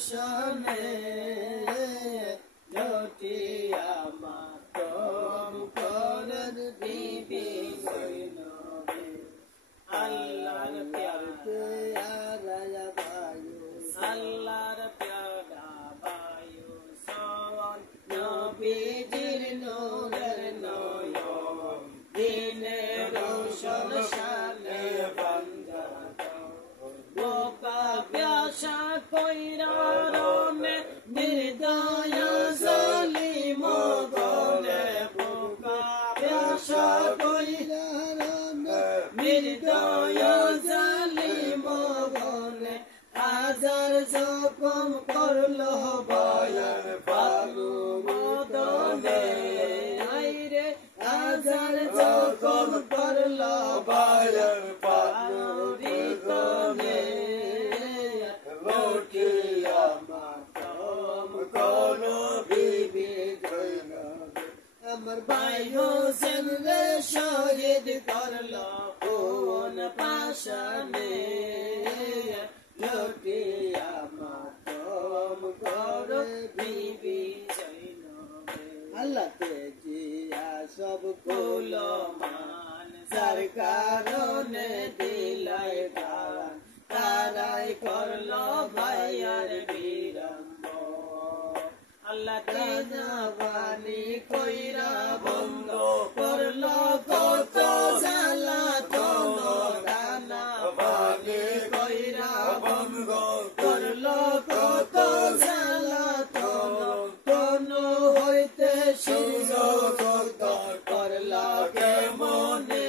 পাশানে লটিয়া মাতম করেন বিবি জৈনবে আল্লাহর প্যারে আরায়া বায়ু আল্লাহর প্যারা বায়ু সওয়ান নবীজির নূরের নয়ন দিনে রোশন শানে বান্দা বোকা প্যাসা কইরা রনে নির্দয় জালিম গনে বোকা প্যাসা কইরা রনে নির্দয় জালিম গনে হাজার জখম করলো বায়ান পালু মদনে আইরে হাজার জখম করলো বায়ান পালু রিকনে লটিয়া মাতম কোন বিবি জৈনবে আমার ভাই হোসেন রে শহীদ করলো কোন পাশানে লটিয়া মাতম কোন বিবি জৈনবে আল্লাহ তেজিয়া সব কুলো মান যার কারণে দিলাই গান তারাই করলো ভাইয়ার বিরম্ব আল্লাহ তেজাবানি কইরা বন্ধ করলো কত জ্বালা তোম দানা বানি কইরা বন্ধ করলো কত জ্বালা তোম কোন হইতে সুযোগ করলা কে মনে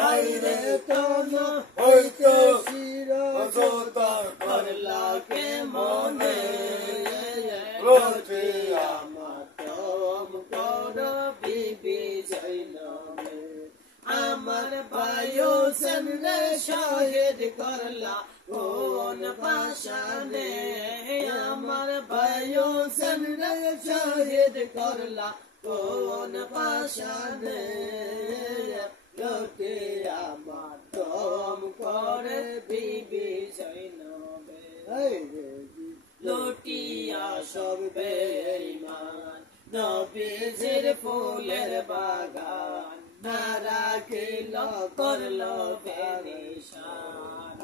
হাইরে কোন হইতে করলা কে মনে লটিয়া মাতম কোন বিবি জৈনবে আমার ভাই হোসেন রে শহীদ করলা কোন পাশানে আমার ভাই হোসেন রে শহীদ করলা কোন পাশানে লটিয়া মাতম করে বিবি জৈনবে লটিয়া সব বেঈমান নবীজির ফুলের বাগান না রাখিল করলো বেনিশান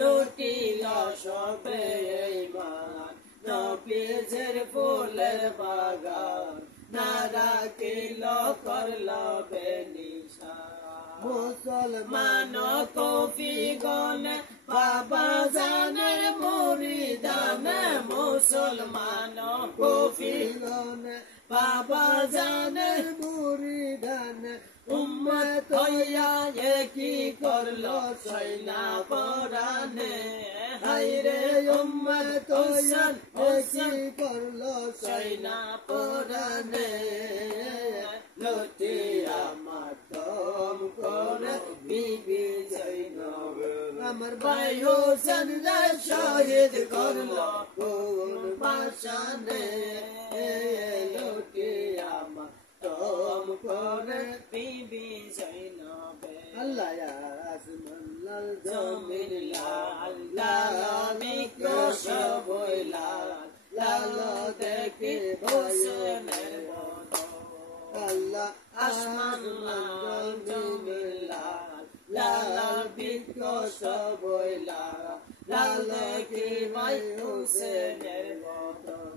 লটিয়া সব বেঈমান নবীজির ফুলের বাগান না রাখিল করলো বেনিশান মুসলমান কফি গনে বাবা জানের মুরিদান মুসলমান কফি গনে বাবা জানের মুরিদান উম্মত হইয়া কি করলো সৈনা পরানে হাইরে উম্মত হইয়া কি করলো সৈনা পরানে লটিয়া মাতম করে বিবি জৈনবে আমার ভাই হোসেন রে শহীদ করলো কোন পাশানে লটিয়া মাতম করে বিবি জৈনবে আল্লাহ আসমান লাল জমিন লাল লাল মিকো সবই লাল লাল দেখি হোসেনের আল্লাহ আসমান লাল জমিন লাল লাল বিকো সবই লাল লাল কি ভাই হোসেনের বদন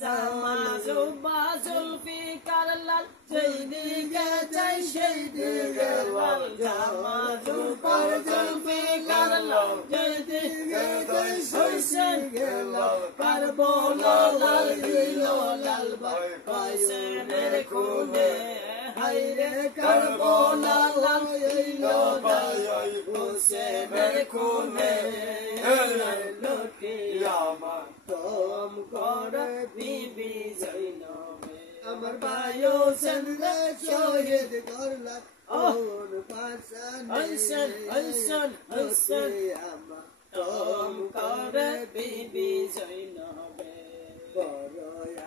জামা জুব্বা জুলফিকার লাল যেই দিকে চাই সেই দিকে লাল জামা জুব্বা জুলফিকার লাল যেই দিকে চাই সেই দিকে লাল কারবালার লাল দিলো লাল ভাই হোসেনের খুনে হাইরে কারবালার লাল দিলো ভাই হোসেনের খুনে লটিয়া মাতম করে বিবি জৈনবে আমার ভাই হোসেন রে শহীদ করলা কোন পাশানে হোসেন হোসেন হোসেন মাতম করে বিবি জৈনবে বড়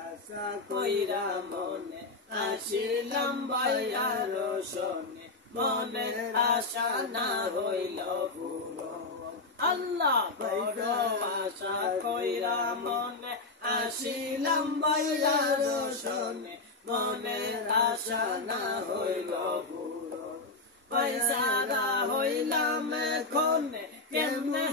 আশা কইরা মনে আসিলাম ভাইয়ার শোনে মনের আশা না হইল পূরণ আল্লাহ বড় আশা কইরা মনে আসিলাম বাইয়ার শোনে মনের আশা না হইল পূরণ পয়সারা হইলাম এখন কেমনে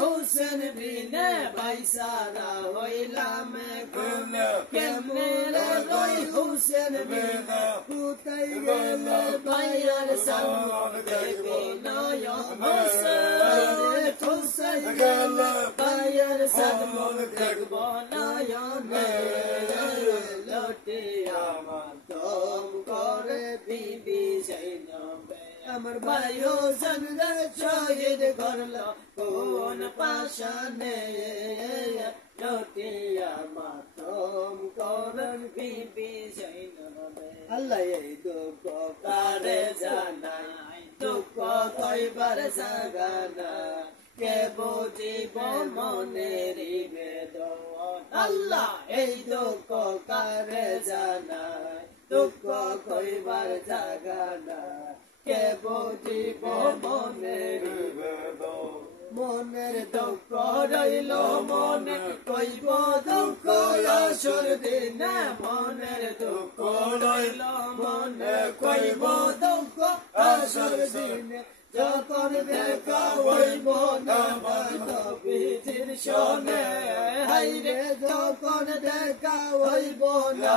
হোসেন বিনে পয়সারা হইলাম এখন কেমনে রে রই হোসেন বিনে কোথায় গেলে বাইয়ার সামনে দেখি নয়ন হোসেন কোথায় গেলে বাইয়ার সামনে দেখব নয়নে লটে আমার দম করে বিবি জৈনবে আমার ভাই হোসেন রে শহীদ করলো কোন পাশানে লটে আমার দম করে বিবি জৈনবে আল্লাহ এই দুঃখ কারে জানাই দুঃখ কইবার জাগানা কে বুঝিব মনের বেদন আল্লাহ এই দুঃখ কারে জানাই দুঃখ কইবার জাগানা কে বুঝিব মনের বেদন মনের দুঃখ রইল মনে কইব দুঃখ আসর দিনে মনের দুঃখ রইল মনে কইব দুঃখ আসর দিনে যখন দেখা হইব না বিধির শোনে হাইরে যখন দেখা হইব না